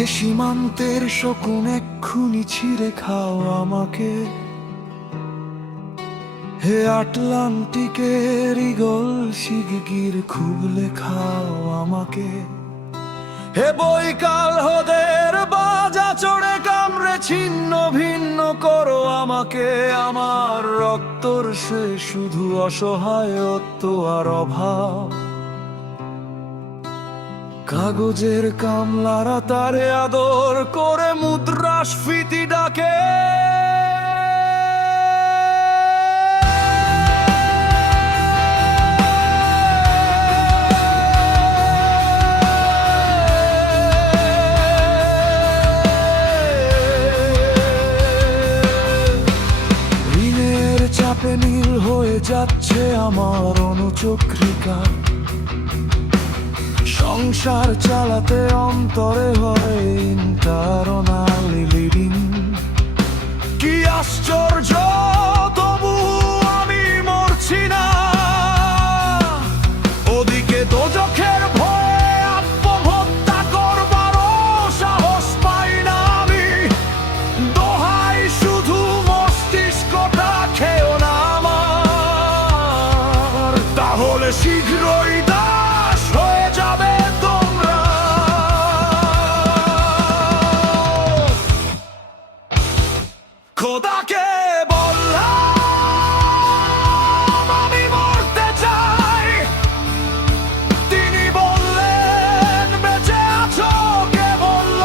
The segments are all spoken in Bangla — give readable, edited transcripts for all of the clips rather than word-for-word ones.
হে সীমান্তের শকুন এক্ষুনি ছিঁড়ে খাও আমাকে, হে আটলান্টিকের ঈগল শিগগির খুবলে খাও আমাকে, হে বৈকাল হ্রদের বাজা চড়ে কামড়ে ছিন্ন ভিন্ন করো আমাকে। আমার রক্তর সে শুধু অসহায়ত্ব আর অভাব, কাগজের কামলারা তারে আদর করে মুদ্রাস্ফীতি ডাকে। ঋণের চাপে নীল হয়ে যাচ্ছে আমার অনুচক্রিকা, সংসার চালাতে অন্তরে হয় ইন্টারনালি লিডিং। কি আশ্চর্য তবু আমি মরছি না, ওদিকে দোজখের ভয়ে আত্মহত্যা করবারও সাহস পাই না আমি। দোহাই শুধু মস্তিষ্কটা খেও না আমার, তাহলে শীঘ্রই দাস হয়ে যাবে তোমরা। খোদাকে বললাম আমি মরতে চাই, তিনি বললেন বেঁচে আছো কে বলল।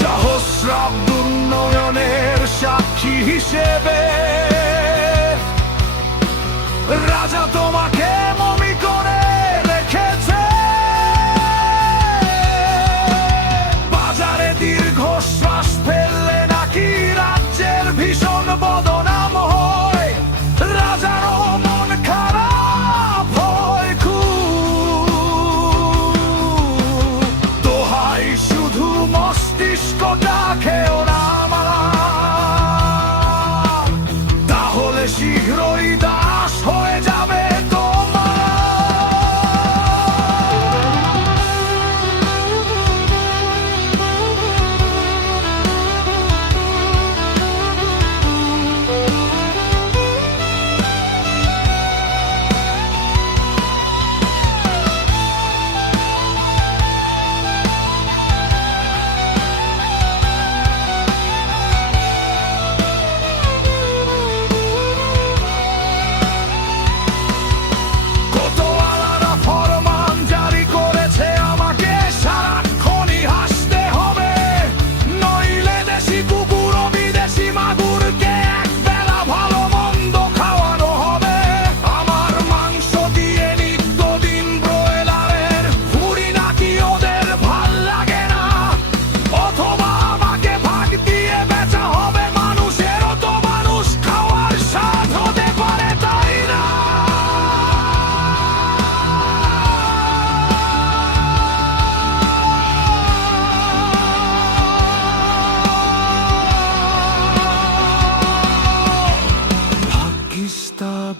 সহস্রাব্দ উন্নয়নের সাক্ষী হিসেবে রাজা তোমাকে মমি করে রেখেছে। বাজারে দীর্ঘশ্বাস ফেললে নাকি রাজ্যের ভীষণ বদনাম হয়, রাজারও মন খারাপ হয় খুব। দোহাই শুধু মস্তিষ্কটা খেও না আমার, তাহলে শীঘ্রই দাস হয়ে যাবে তোমার।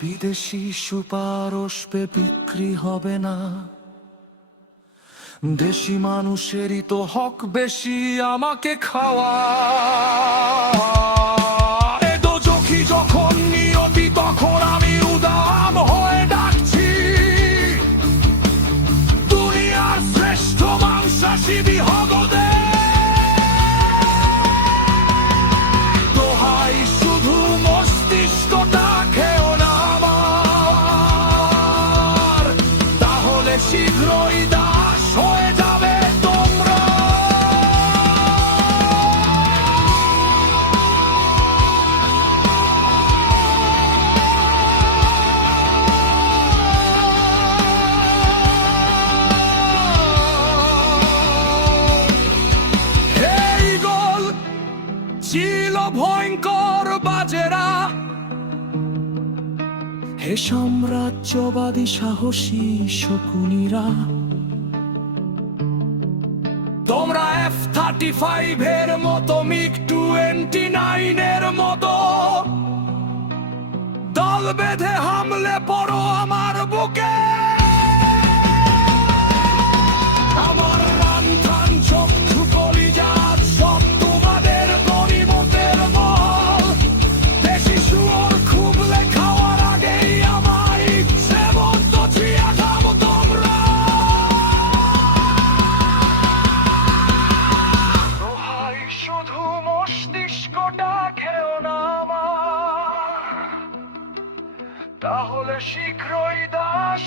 বিদেশি সুপারস পে বিক্রি হবে না, দেশি মানুষেরই তো হক বেশি আমাকে খাওয়া। এ দোজখী যখন নিয়তি তখন আমি উদাম হয়ে ডাকছি, দুনিয়ার শ্রেষ্ঠ মাংসাশী হগদে। দোহাই শুধু মস্তিষ্কটা খেও না আমার, তাহলে শীঘ্রই দাস হয়ে যাবে তোমরা। এই গোল ছিল ভয়ঙ্কর বাজেরা, হে সাম্রাজ্যবাদী সাহসী শকুনিরা। তোমরা F-35 এর মতো MiG-29 এর মতো দল বেঁধে হামলে পড়ো আমার বুকে। শীঘ্রই দাস